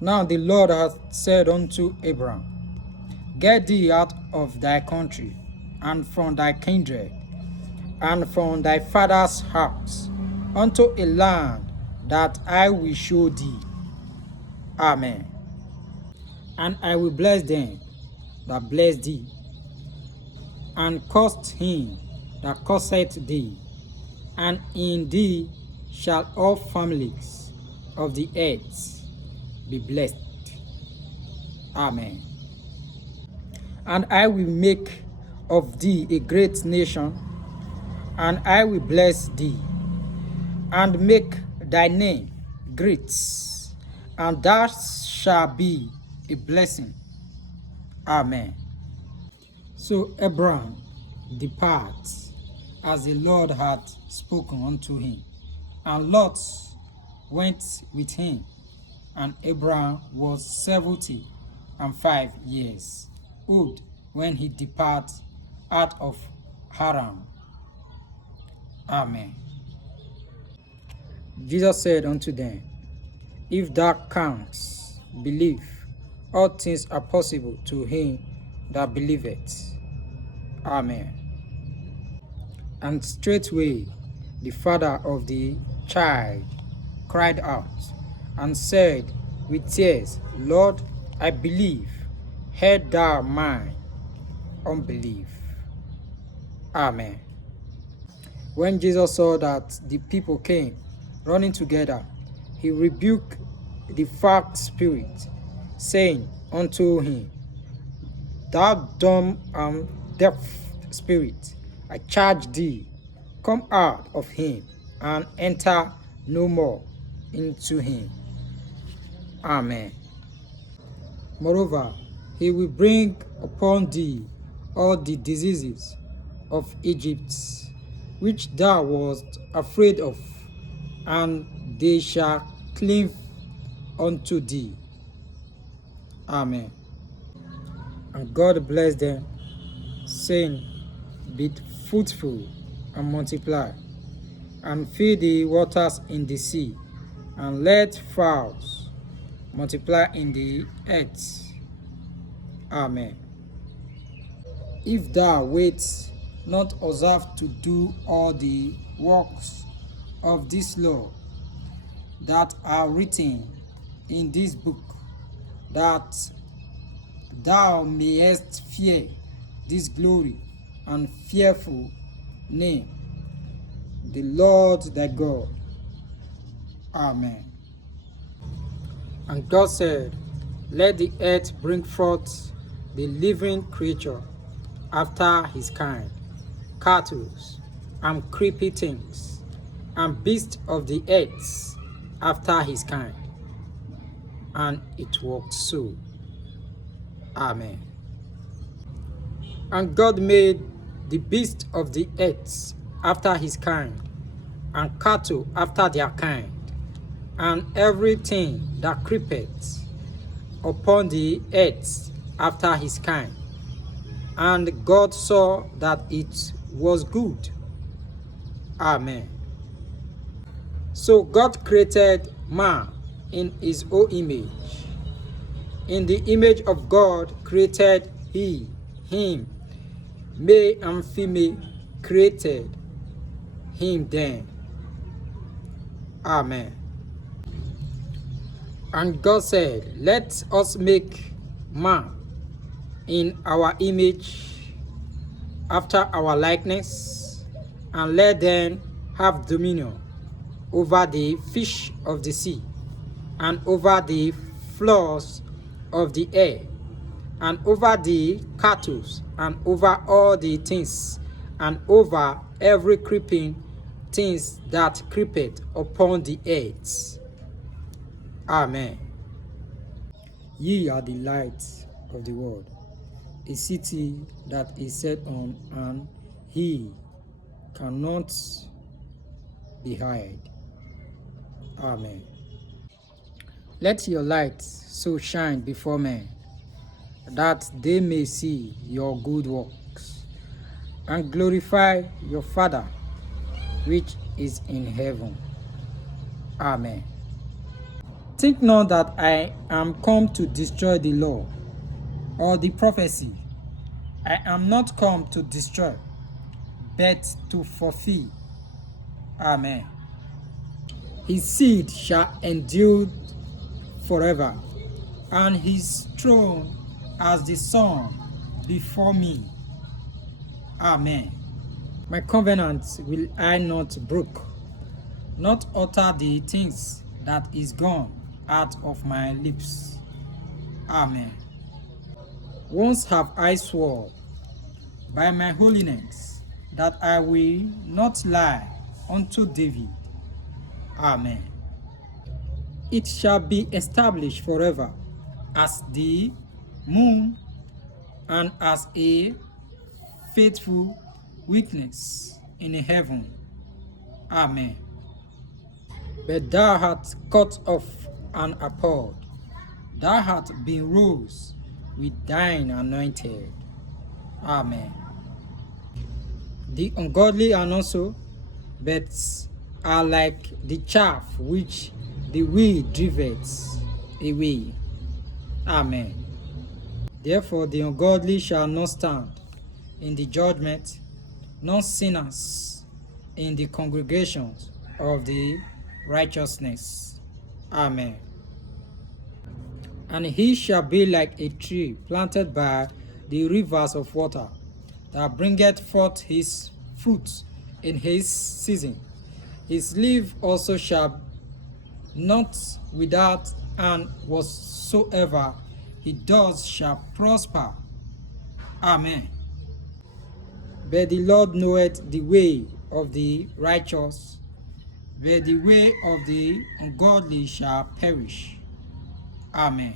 Now the Lord hath said unto Abram, Get thee out of thy country, and from thy kindred, and from thy father's house, unto a land that I will show thee. Amen. And I will bless them that bless thee, and curse him that curseth thee, and in thee shall all families of the earth be blessed. Amen. And I will make of thee a great nation, and I will bless thee, and make thy name great, and thou shalt be a blessing. Amen. So Abraham departs as the Lord had spoken unto him, and Lot went with him, and Abraham was 75 years old when he departed out of Haran. Amen. Jesus said unto them, If thou canst believe, all things are possible to him that believeth. Amen. And straightway the father of the child cried out and said with tears, Lord, I believe, hear thou mine unbelief. Amen. When Jesus saw that the people came running together, he rebuked the foul spirit, saying unto him, Thou dumb and deaf spirit, I charge thee, come out of him, and enter no more into him. Amen. Moreover, he will bring upon thee all the diseases of Egypt, which thou wast afraid of, and they shall cleave unto thee. Amen. And God blessed them, saying, Be fruitful and multiply, and fill the waters in the sea, and let fowls multiply in the earth. Amen. If thou wilt not observe to do all the works of this law that are written in this book, that thou mayest fear this glory and fearful name, the Lord thy God. Amen. And God said, Let the earth bring forth the living creature after his kind, cattle and creepy things, and beasts of the earth after his kind. And it worked so. Amen. And God made the beasts of the earth after his kind, and cattle after their kind, and everything that creepeth upon the earth after his kind. And God saw that it was good. Amen. So God created man in his own image. In the image of God created he him. Male and female created him them. Amen. And God said, Let us make man in our image, after our likeness, and let them have dominion over the fish of the sea, and over the fowls of the air, and over the cattle, and over all the things, and over every creeping things that creepeth upon the earth. Amen. Ye are the light of the world. A city that is set on an hill cannot be hid. Amen. Let your light so shine before men, that they may see your good works, and glorify your Father which is in heaven. Amen. Think not that I am come to destroy the law or the prophecy. I am not come to destroy, but to fulfill. Amen. His seed shall endure forever, and his throne as the sun before me. Amen. My covenant will I not break, not utter the things that is gone out of my lips. Amen. Once have I swore by my holiness that I will not lie unto David. Amen. It shall be established forever as the moon and as a faithful witness in heaven. Amen. But thou hast cut off and abhorred, thou hast been rose with thine anointed. Amen. The ungodly are not so, but are like the chaff which the wind driveth away. Amen. Therefore the ungodly shall not stand in the judgment, nor sinners in the congregations of the righteousness. Amen. And he shall be like a tree planted by the rivers of water, that bringeth forth his fruit in his season. His leaf also shall not wither, and whatsoever he does shall prosper. Amen. But the Lord knoweth the way of the righteous, but the way of the ungodly shall perish. Amen.